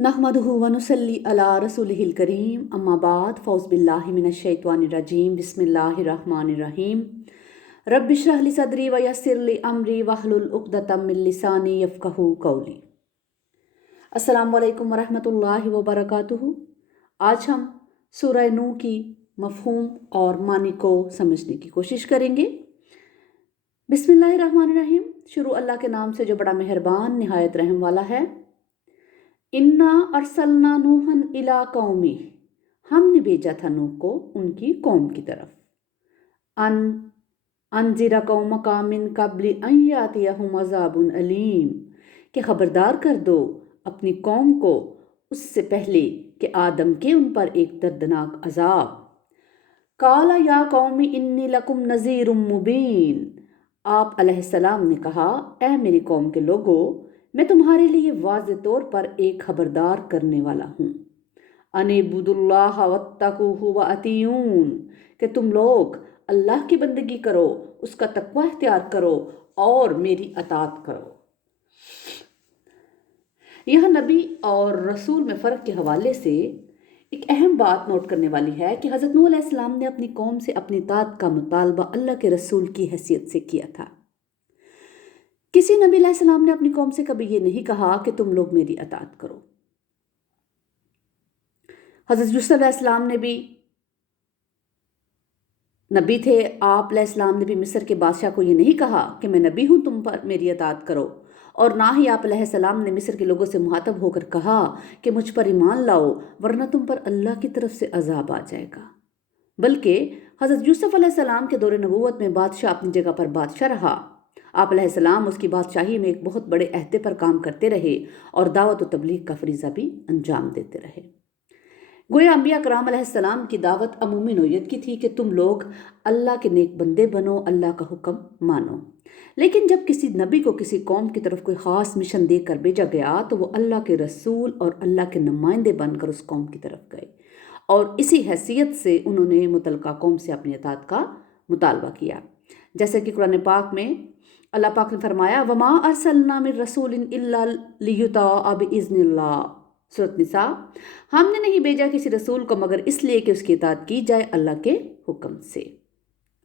नहमदुहु व नुसल्ली अला रसूलिहिल करीम अम्मा बाद फ़ौज़ बिल्लाहि मिनश शैतानिर रजीम बिस्मिल्लाहिर रहमानिर रहीम रब्बि इश्रह ली सदरी व यस्सिर ली अमरी वहलुल उक़दतम मिन लिसानी यफ़क़हू क़ौली। अस्सलामु अलैकुम व रहमतुल्लाहि व बरकातुहू। आज हम सूरह नूह की मफ़हूम और मानी को समझने की कोशिश करेंगे। बिस्मिल्लाहिर रहमानिर रहीम। शुरू अल्लाह के नाम से जो बड़ा मेहरबान निहायत रहम वाला है। इन्ना अरसलना नूहन इला कौमी, हमने भेजा था नूह को उनकी कौम की तरफ। अन अनजिरा कौमका मिन कब्ली अन यातियहुम अज़ाबुन अलीम, कि खबरदार कर दो अपनी कौम को उससे पहले कि आदम के उन पर एक दर्दनाक अजाब। काला या कौमी इन्नी लकुम नज़ीरुम मुबीन, आप अलैहिस्सलाम ने कहा, ऐ मेरी कौम के लोगों, मैं तुम्हारे लिए वाज़े तौर पर एक खबरदार करने वाला हूँ। अनिबुदुल्लाह वत्तकूहु व अतीऊन, कि तुम लोग अल्लाह की बंदगी करो, उसका तकवा इख्तियार करो और मेरी अताअत करो। यह नबी और रसूल में फ़र्क के हवाले से एक अहम बात नोट करने वाली है कि हज़रत नूह अलैहिस्सलाम ने अपनी कौम से अपनी इताअत का मुतालबा अल्लाह के रसूल की हैसियत से किया था। किसी नबी अलैहिस्सलाम ने अपनी कौम से कभी ये नहीं कहा कि तुम लोग मेरी अताअत करो। हज़रत यूसुफ अलैहिस्सलाम ने भी नबी थे, आप अलैहिस्सलाम ने भी मिस्र के बादशाह को ये नहीं कहा कि मैं नबी हूँ, तुम पर मेरी अताअत करो। और ना ही आप अलैहिस्सलाम ने मिस्र के लोगों से मुहातब होकर कहा कि मुझ पर ईमान लाओ वरना तुम पर अल्लाह की तरफ से अजाब आ जाएगा। बल्कि हज़रत यूसुफ अलैहिस्सलाम के दौरे नबूवत में बादशाह अपनी जगह पर बादशाह रहा। आप अलैहिस्सलाम उसकी बादशाही में एक बहुत बड़े अहदे पर काम करते रहे और दावत व तबलीग का फरीज़ा भी अंजाम देते रहे। गोया अंबिया कराम अलैहिस्सलाम की दावत अमूमी नोयत की थी कि तुम लोग अल्लाह के नेक बंदे बनो, अल्लाह का हुक्म मानो। लेकिन जब किसी नबी को किसी कौम की तरफ कोई ख़ास मिशन देकर भेजा गया तो वो अल्लाह के रसूल और अल्लाह के नुमाइंदे बनकर उस कौम की तरफ गए और इसी हैसियत से उन्होंने मुतलका कौम से अपनी अताअत का मुतालबा किया। जैसे कि कुरान पाक में अल्लाह पाक ने फरमाया, वमा अरसलना मिन रसूलिन इल्ला लियुताअ बिइज़्निल्लाह, सूरत निसा, हमने नहीं भेजा किसी रसूल को मगर इसलिए कि उसकी इताअत की जाए अल्लाह के हुक्म से।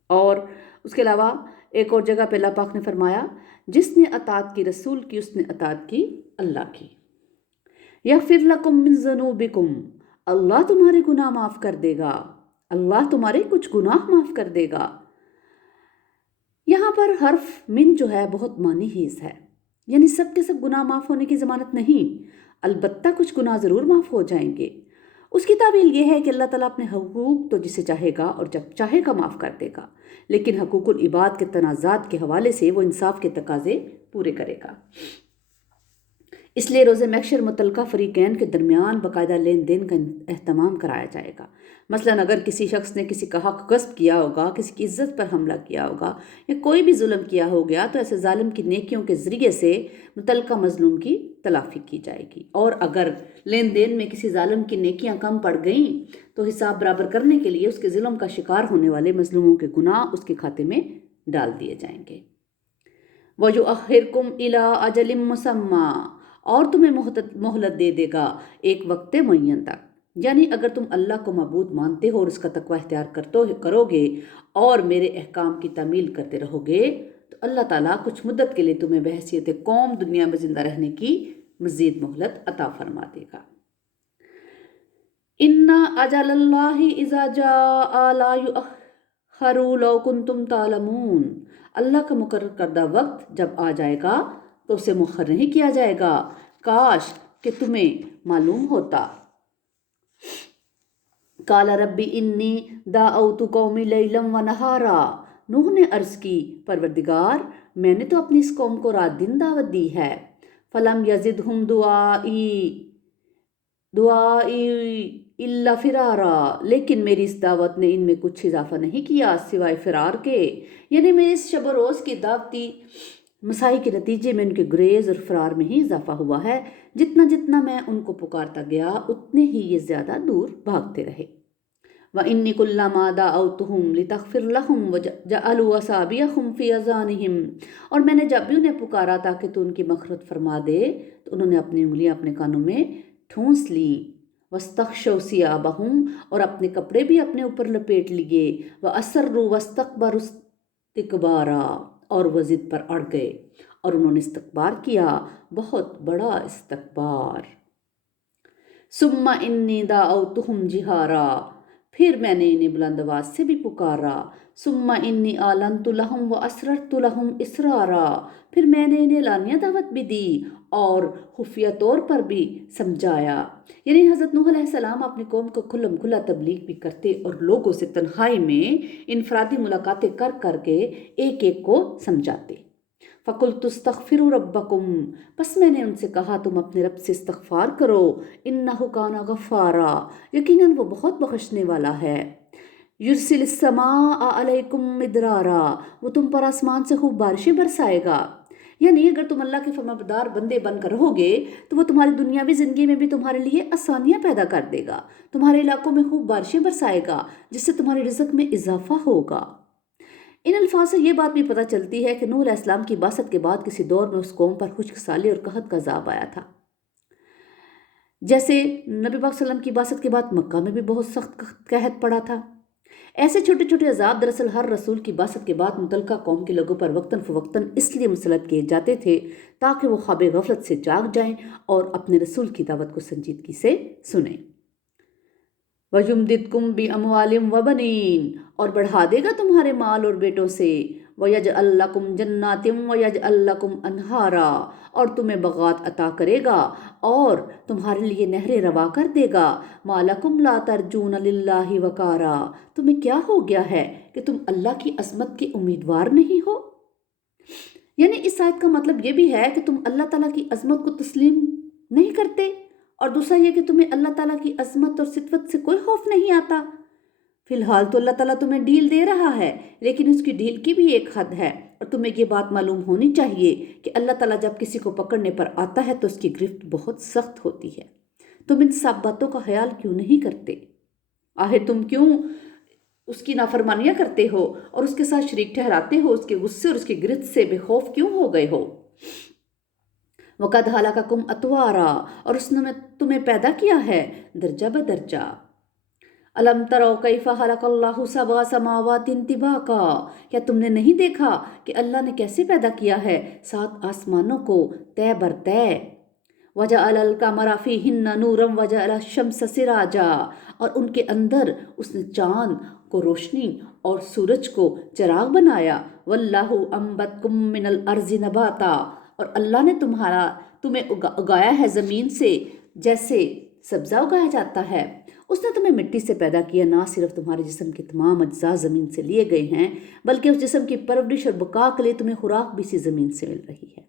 और उसके अलावा एक और जगह पे अल्लाह पाक ने फरमाया, जिसने अताअत की रसूल की उसने अताअत की अल्लाह की। यग़फ़िर लकुम मिन ज़ुनूबिकुम, अल्लाह तुम्हारे गुनाह माफ़ कर देगा, अल्लाह तुम्हारे कुछ गुनाह माफ़ कर देगा। यहाँ पर हर्फ मिन जो है बहुत मानी हीज़ है, यानी सब के सब गुनाह माफ़ होने की ज़मानत नहीं, अलबत्ता कुछ गुनाह ज़रूर माफ़ हो जाएंगे। उसकी तावील ये है कि अल्लाह ताला अपने हकूक़ तो जिसे चाहेगा और जब चाहेगा माफ़ कर देगा, लेकिन हकूक़ुल इबाद के तनाज़ात के हवाले से वो इंसाफ के तकाज़े पूरे करेगा। इसलिए रोज़े महशर मुतलका फ़रीक़ैन के दरमियान बाकायदा लेन देन का एहतमाम कराया जाएगा। मसलन अगर किसी शख्स ने किसी का हक़ गस्ब किया होगा, किसी की इज़्ज़त पर हमला किया होगा या कोई भी जुल्म किया हो गया तो ऐसे जालिम की नेकियों के ज़रिए से मुतलका मज़लूम की तलाफ़ी की जाएगी। और अगर लेन देन में किसी जालिम की नेकियां कम पड़ गईं तो हिसाब बराबर करने के लिए उसके जुल्म का शिकार होने वाले मज़लूमों के गुनाह उसके खाते में डाल दिए जाएंगे। वयुअख़िरकुम इला अजलिम मुसम्मा, और तुम्हें मोहलत दे देगा एक वक्त मुअय्यन तक। यानी अगर तुम अल्लाह को मबूद मानते हो और उसका तकवा इख्तियार करोगे और मेरे अहकाम की तामील करते रहोगे तो अल्लाह ताला कुछ मुद्दत के लिए तुम्हें बहैसियत कौम दुनिया में ज़िंदा रहने की मज़ीद मोहलत अता फरमा देगा। इन्ना अजलल्लाहि इज़ा जाअ ला युअख़्खरू लौ कुन्तुम तालमून, अल्लाह का मुकर्रर करदा वक्त जब आ जाएगा तो उसे मुअख़्खर नहीं किया जाएगा, काश कि तुम्हें मालूम होता। काला रब्बी इन्नी दाअउतु कौमी लैलन व नहारा, नूह ने अर्ज़ की, परवरदिगार मैंने तो अपनी इस कौम को रात दिन दावत दी है। फलम यजिदहुम दुआई इल्ला फिरारा, लेकिन मेरी इस दावत ने इनमें कुछ इजाफा नहीं किया सिवाय फिरार के, यानी मेरे इस शब रोज़ की दावती मसाई के नतीजे में उनके गुरेज और फरार में ही इजाफा हुआ है। जितना जितना मैं उनको पुकारता गया उतने ही ये ज़्यादा दूर भागते रहे। व इन्नी कुल्लमा दाअउतुहुम लितग़फ़िर लहुम वजअलू असाबिअहुम फ़ी अज़ानिहिम, और मैंने जब भी उन्हें पुकारा ताकि तू उनकी मग़फ़िरत फरमा दे तो उन्होंने अपनी उंगलियां अपने कानों में ٹھونس لی، وستخشوا ثیابہم، اور اپنے کپڑے بھی اپنے اوپر لپیٹ لیے، واسروا واستکبروا استکبارا، اور وہ ضد پر اڑ گئے اور انہوں نے استکبار کیا، بہت بڑا استکبار۔ ثم انی دعوتہم جہارا، پھر میں نے انہیں بلند آواز سے بھی پکارا، ثم انی اعلنت لہم واسررت لہم اسرارا، پھر میں نے انہیں اعلانیہ دعوت بھی دی اور خفیہ طور پر بھی سمجھایا۔ یعنی حضرت نوح علیہ السلام اپنی قوم کو کھلم کھلا تبلیغ بھی کرتے اور لوگوں سے تنہائی میں انفرادی ملاقاتیں کر کر کے ایک ایک کو سمجھاتے۔ فَقُلْتُ اسْتَغْفِرُوا رَبَّكُمْ، پس میں نے ان سے کہا تم اپنے رب سے استغفار کرو، اِنَّهُ كَانَ غَفَّارًا، یقیناً وہ بہت بخشنے والا ہے۔ يُرْسِلِ السَّمَاءَ عَلَيْكُمْ مِدْرَارًا، وہ تم پر آسمان سے خوب بارشیں برسائے گا۔ یعنی اگر تم اللہ کے فرمانبردار بندے بن کر رہو گے تو وہ تمہاری دنیاوی زندگی میں بھی تمہارے لیے آسانیاں پیدا کر دے گا، تمہارے علاقوں میں خوب بارشیں برسائے گا جس سے تمہارے رزق میں اضافہ ہوگا۔ ان الفاظ سے یہ بات بھی پتہ چلتی ہے کہ نوح علیہ السلام کی بعثت کے بعد کسی دور میں اس قوم پر خشک سالی اور قحط کا عذاب آیا تھا، جیسے نبی پاک صلی اللہ علیہ وسلم کی بعثت کے بعد مکہ میں بھی بہت سخت قحط پڑا تھا۔ ایسے چھوٹے چھوٹے عذاب دراصل ہر رسول کی بعثت کے بعد متعلقہ قوم کے لوگوں پر وقتاً فوقتاً اس لیے مسلط کیے جاتے تھے تاکہ وہ خواب غفلت سے جاگ جائیں اور اپنے رسول کی دعوت کو سنجیدگی سے سنیں۔ وَيُمْدِدْكُمْ بِأَمْوَالٍ وَبَنِينَ، اور بڑھا دے گا تمہارے مال اور بیٹوں سے، وَيَجْعَلْ لَكُمْ جَنَّاتٍ وَيَجْعَلْ لَكُمْ أَنْهَارًا، اور تمہیں باغات عطا کرے گا اور تمہارے لیے نہریں روا کر دے گا۔ مَا لَكُمْ لَا تَرْجُونَ لِلَّهِ وَقَارًا، تمہیں کیا ہو گیا ہے کہ تم اللہ کی عظمت کے امیدوار نہیں ہو؟ یعنی اس آیت کا مطلب یہ بھی ہے کہ تم اللہ تعالیٰ کی عظمت کو تسلیم نہیں کرتے، اور دوسرا یہ کہ تمہیں اللہ تعالیٰ کی عظمت اور صفت سے کوئی خوف نہیں آتا۔ فی الحال تو اللہ تعالیٰ تمہیں ڈھیل دے رہا ہے، لیکن اس کی ڈھیل کی بھی ایک حد ہے، اور تمہیں یہ بات معلوم ہونی چاہیے کہ اللہ تعالیٰ جب کسی کو پکڑنے پر آتا ہے تو اس کی گرفت بہت سخت ہوتی ہے۔ تم ان سب باتوں کا خیال کیوں نہیں کرتے؟ آہے تم کیوں اس کی نافرمانیاں کرتے ہو اور اس کے ساتھ شریک ٹھہراتے ہو؟ اس کے غصے اور اس کی گرفت سے بے خوف کیوں ہو گئے ہو؟ وَقَدْ خَلَقَكُمْ أَطْوَارًا، اور اس نے تمہیں پیدا کیا ہے درجہ بدرجہ۔ أَلَمْ تَرَوْا كَيْفَ خَلَقَ اللَّهُ سَبْعَ سَمَاوَاتٍ طِبَاقًا، کیا تم نے نہیں دیکھا کہ اللہ نے کیسے پیدا کیا ہے 7 آسمانوں کو طے بر طے؟ وَجَعَلَ الْقَمَرَ فِيهِنَّ نُورًا وَجَعَلَ الشَّمْسَ سِرَاجًا، اور ان کے اندر اس نے چاند کو روشنی اور سورج کو چراغ بنایا۔ وَاللَّهُ أَنبَتَكُم مِّنَ الْأَرْضِ نَبَاتًا، اور اللہ نے تمہیں اگایا ہے زمین سے جیسے سبزہ اگایا جاتا ہے۔ اس نے تمہیں مٹی سے پیدا کیا، نہ صرف تمہارے جسم کے تمام اجزاء زمین سے لیے گئے ہیں بلکہ اس جسم کی پرورش اور بقا کے لیے تمہیں خوراک بھی اسی زمین سے مل رہی ہے۔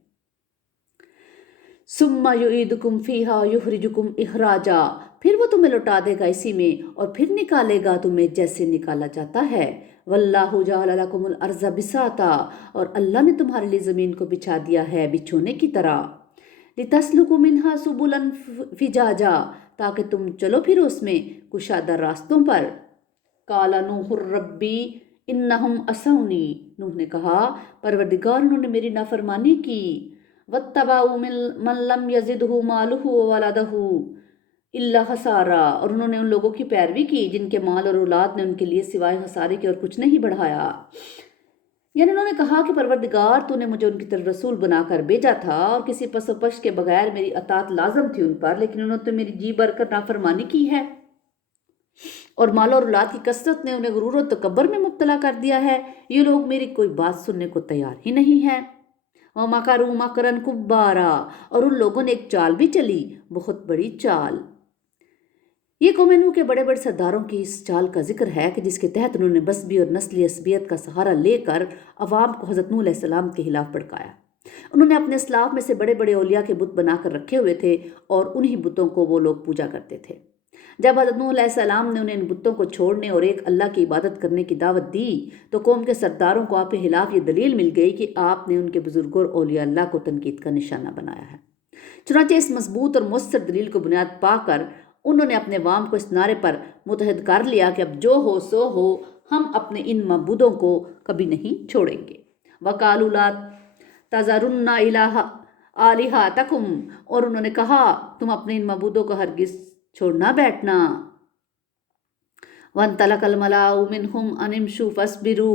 ثُمَّ يُعِيدُكُمْ فِيهَا وَيُخْرِجُكُمْ إِخْرَاجًا، پھر وہ تمہیں لوٹا دے گا اسی میں اور پھر نکالے گا تمہیں جیسے نکالا جاتا ہے۔ وَاللَّهُ جَعَلَ لَكُمُ الْأَرْضَ بِسَاطًا، اور اللہ نے تمہارے لیے زمین کو بچھا دیا ہے بچھونے کی طرح۔ لِتَسْلُكُوا مِنْهَا سُبُلًا فِجَاجًا، تاکہ تم چلو پھر اس میں کشادہ راستوں پر۔ قَالَ نُوحٌ رَبِّ إِنَّهُمْ عَصَوْنِی، نوح نے کہا پروردگار انہوں نے میری نافرمانی کی۔ وَاتَّبَعُوا مَن لَّمْ يَزِدْهُ مَالُهُ وَوَلَدُهُ إِلَّا خَسَارًا، اور انہوں نے ان لوگوں کی پیروی کی جن کے مال اور اولاد نے ان کے لیے سوائے خسارے کے اور کچھ نہیں بڑھایا۔ یعنی انہوں نے کہا کہ پروردگار تو نے مجھے ان کی طرف رسول بنا کر بھیجا تھا اور کسی پس و پش کے بغیر میری اطاعت لازم تھی ان پر، لیکن انہوں نے تو میری جی بھر کر نافرمانی کی ہے، اور مال اور اولاد کی کثرت نے انہیں غرور و تکبر میں مبتلا کر دیا ہے۔ یہ لوگ میری کوئی بات سننے کو تیار ہی نہیں ہیں۔ وَمَكَرُوا مَكْرًا كُبَّارًا، اور ان لوگوں نے ایک چال بھی چلی، بہت بڑی چال۔ یہ قوم نوح کے بڑے بڑے سرداروں کی اس چال کا ذکر ہے کہ جس کے تحت انہوں نے بسبی اور نسلی عصبیت کا سہارا لے کر عوام کو حضرت نوح علیہ السلام کے خلاف بھڑکایا۔ انہوں نے اپنے اسلاف میں سے بڑے بڑے اولیاء کے بت بنا کر رکھے ہوئے تھے اور انہی بتوں کو وہ لوگ پوجا کرتے تھے۔ جب حضرت نوح علیہ السلام نے انہیں ان بتوں کو چھوڑنے اور ایک اللہ کی عبادت کرنے کی دعوت دی تو قوم کے سرداروں کو آپ کے خلاف یہ دلیل مل گئی کہ آپ نے ان کے بزرگوں اور اولیاء اللہ کو تنقید کا نشانہ بنایا ہے۔ چنانچہ اس مضبوط اور مؤثر دلیل کو بنیاد پا کر انہوں نے اپنے عوام کو اس نعرے پر متحد کر لیا کہ اب جو ہو سو ہو، ہم اپنے ان معبودوں کو کبھی نہیں چھوڑیں گے۔ وَقَالُوا لَا تَذَرُنَّ आलिहातकुम, और उन्होंने कहा तुम अपने इन मबूदों को हरगिज छोड़ना बैठना। वन तलकल मलाउ मिनहुम अनिमशु फस्बिरू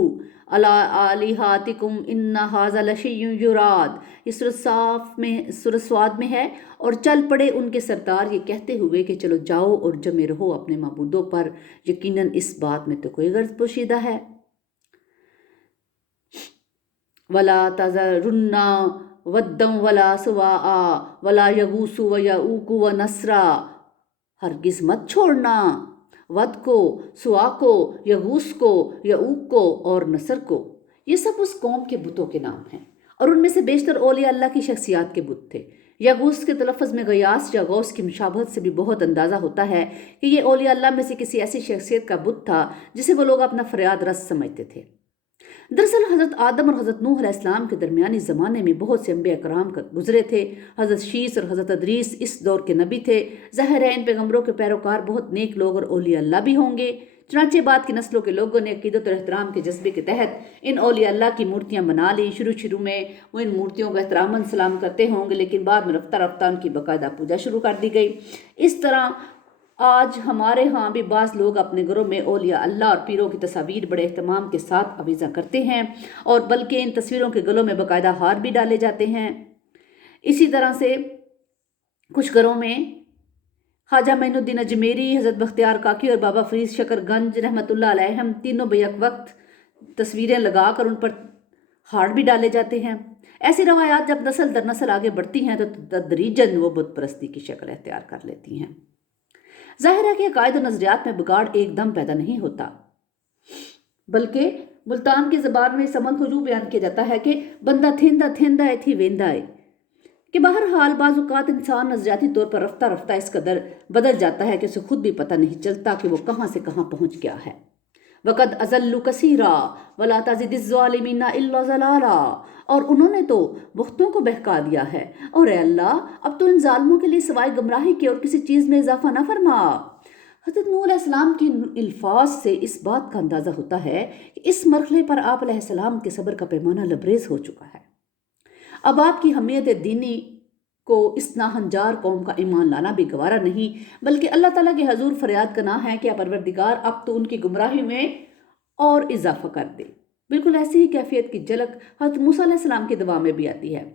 अला आलिहातिकुम इन्ना हाज़ा लशय्युन युराद। ये सूरत स्वाद में है। और चल पड़े उनके सरदार ये कहते हुए कि चलो जाओ और जमे रहो अपने मबूदों पर, यकीनन इस बात में तो कोई गर्ज पोशीदा है। वला तज़रुन्ना वद्दम वला सुवाआ वला यगूसु व यऊकु व नसरा, हरगिज मत छोड़ना वद को, सुआ को, यगूस को, यऊक को और नसर को। ये सब उस कौम के बुतों के नाम हैं और उनमें से बेशतर औलिया अल्लाह की शख्सियात के बुत थे। यगूस के तलफ़्ज़ में गयास या गौस की मुशाबहत से भी बहुत अंदाज़ा होता है कि ये औलिया अल्लाह में से किसी ऐसी शख्सियत का बुत था जिसे वो लोग अपना फरियाद रस समझते थे। दरअसल हज़रत आदम और हज़रत नूह अलैहिस्सलाम के दरमियानी ज़माने में बहुत से अंबिया कराम गुजरे थे। हज़रत शीस और हज़रत अदरीस इस दौर के नबी थे। ज़ाहिर है इन पैगम्बरों के पैरोकार बहुत नेक लोग और औलिया अल्लाह भी होंगे। चनाचे बाद की नस्लों के लोगों ने अक़ीदत और एहतराम के जज्बे के तहत इन औलिया अल्लाह की मूर्तियाँ बना ली। शुरू में वो इन मूर्तियों का एहतरामन सलाम करते होंगे, लेकिन बाद में रफ्ता रफ्ता उनकी बाकायदा पूजा शुरू कर दी गई। इस तरह आज हमारे यहाँ भी बाज़ लोग अपने घरों में औलिया अल्लाह और पीरों की तस्वीर बड़े अहतमाम के साथ अवीज़ा करते हैं और बल्कि इन तस्वीरों के गलों में बाकायदा हार भी डाले जाते हैं। इसी तरह से कुछ घरों में ख्वाजा मोइनुद्दीन अजमेरी, हज़रत बख्तियार काकी और बाबा फरीद शकरगंज रहमतुल्लाह अलैहिम तीनों बेयक वक्त तस्वीरें लगाकर उन पर हार भी डाले जाते हैं। ऐसी रवायात जब नस्ल दर नस्ल आगे बढ़ती हैं तो तदरीजन वो बुत परस्ती की शक्ल अख्तियार कर लेती हैं। जाहिर है कि अकायद और नजरियात में बिगाड़ एकदम पैदा नहीं होता, बल्कि मुल्तान की ज़बान में इस अमल को यूं बयान किया जाता है कि बंदा थेंदा थेंदा है थी वेंदा है, कि बहरहाल बाज़ इंसान नजरियाती तौर पर रफ्ता रफ्ता इस कदर बदल जाता है कि उसे खुद भी पता नहीं चलता कि वो कहाँ से कहाँ पहुँच गया है। वक़द अज़ल्लु कसीरा वला तज़िदिज़्ज़ालिमीना इल्ला ज़लाला, और उन्होंने तो बहुतों को बहका दिया है, और ए अल्लाह अब तो इन जालिमों के लिए सिवाय गुमराही के और किसी चीज़ में इजाफा न फरमा। हज़रत नूह अलैहिस्सलाम के अल्फाज से इस बात का अंदाज़ा होता है कि इस मरहले पर आप अलैहिस्सलाम के सब्र का पैमाना लबरेज हो चुका है। अब आपकी हमीयत दीनी को इस नाहंजार कौम का ईमान लाना भी गवारा नहीं, बल्कि अल्लाह ताला के हजूर फरियाद करना है कि परवरदिगार अब तो उनकी गुमराही में और इजाफा कर दे। बिल्कुल ऐसी ही कैफियत की झलक हज़रत मूसा अलैहिस्सलाम की दुआ में भी आती है।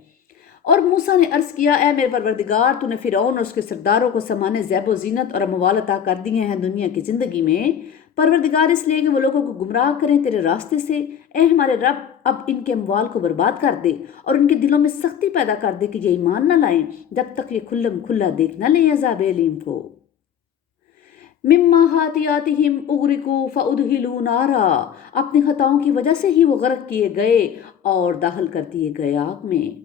और मूसा ने अर्ज़ किया, ए मेरे परवरदिगार, तूने फ़िरौन और उसके सरदारों को समाने ज़ैब व ज़ीनत और अमवाल अता कर दिए हैं दुनिया की ज़िंदगी में, परवरदिगार इसलिए कि वो लोगों को गुमराह करें तेरे रास्ते से। ए हमारे रब, अब इनके अमवाल को बर्बाद कर दे और उनके दिलों में सख्ती पैदा कर दे कि ये ईमान न लाएं जब तक ये खुल्लम खुल्ला देख न लें अज़ाब अलीम को। मिम्मा हातियातिहिम उगरिकू फउदहिलू नारा, अपनी खताओं की वजह से ही वो गर्क किए गए और दाखिल कर दिए गए आग में।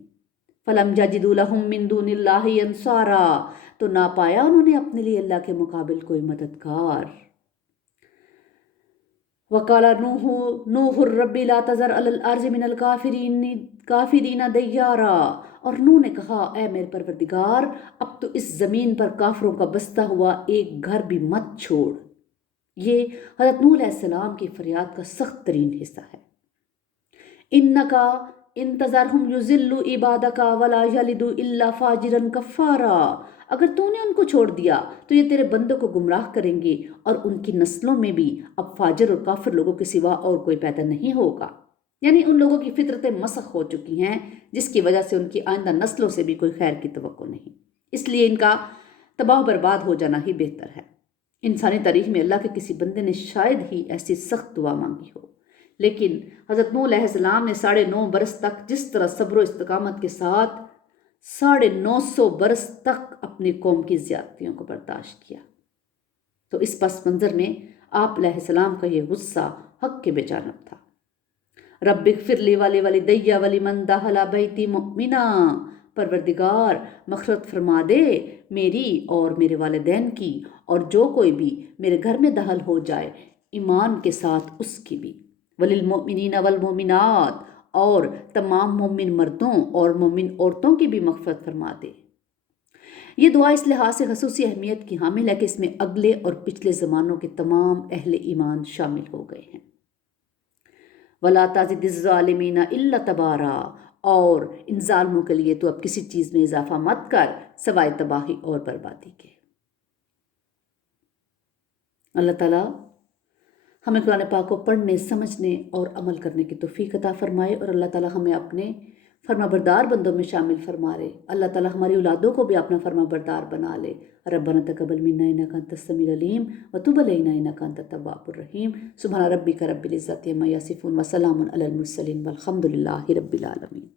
फलम यजिदू लहुम मिन दुनिल्लाहि अंसारा, तो ना पाया उन्होंने अपने लिए अल्लाह के मुकाबिल कोई मददगार। वकाला नूहुर रब्बी ला तज़र अलल अर्ज़ि मिनल काफिरीना दय्यारा, और नूह ने कहा, ए मेरे परवरदिगार, अब तो इस ज़मीन पर काफरों का बसता हुआ एक घर भी मत छोड़। ये हज़रत नूह अलैहिस्सलाम की फरियाद का सख्त तरीन हिस्सा है। इन्नका इंतज़रहुम युज़िल्लु इबादका वला यलिदु इल्ला फाजिरन कफ़ारा, अगर तूने उनको छोड़ दिया तो ये तेरे बंदों को गुमराह करेंगे और उनकी नस्लों में भी अब फाजिर और काफिर लोगों के सिवा और कोई पैदा नहीं होगा। यानी उन लोगों की फितरतें मसख हो चुकी हैं, जिसकी वजह से उनकी आइंदा नस्लों से भी कोई खैर की तवक्को नहीं, इसलिए इनका तबाह बर्बाद हो जाना ही बेहतर है। इंसानी तारीख में अल्लाह के किसी बंदे ने शायद ही ऐसी सख्त दुआ मांगी हो, लेकिन हज़रत नूह अलैहिस्सलाम ने 9.5 बरस तक जिस तरह सब्र व इस्तकामत के साथ 950 बरस तक अपनी कौम की ज़्यादतियों को बर्दाश्त किया, तो इस पस मंज़र में आप अलैहिस्सलाम का ये गुस्सा हक के बेजानब था। रब्बिग़फ़िरली वली दैया वली मन दखला बैती मुमिना, परवरदिगार मग़फ़िरत फरमा दे मेरी और मेरे वालिदैन की, और जो कोई भी मेरे घर में दाखिल हो जाए ईमान के साथ उसकी भी। वलिल मोमिनीन वल मोमिनात, और तमाम मोमिन मर्दों और मोमिन औरतों की भी मग़फ़िरत फरमा दे। ये दुआ इस लिहाज से ख़ुसूसी अहमियत की हामिल है कि इसमें अगले और पिछले ज़मानों के तमाम अहले ईमान शामिल हो गए हैं। वला ताज़िदिज़्ज़ालिमीना इल्ला तबारा, اور ان ظالموں کے لیے تو اب کسی چیز میں اضافہ مت کر سوائے تباہی اور بربادی کے۔ اللہ تعالیٰ ہمیں قرآن پاک کو پڑھنے، سمجھنے اور عمل کرنے کی توفیق عطا فرمائے، اور اللہ تعالیٰ ہمیں اپنے فرما بردار بندوں میں شامل فرما لے۔ اللہ تعالیٰ ہماری اولادوں کو بھی اپنا فرما بردار بنا لے۔ ربنا تقبل منا انک انت السمیع العلیم وتب علینا انک انت التواب الرحیم۔ سبحان ربک رب العزۃ عما یصفون وسلام علی المرسلین والحمد للہ رب العالمین۔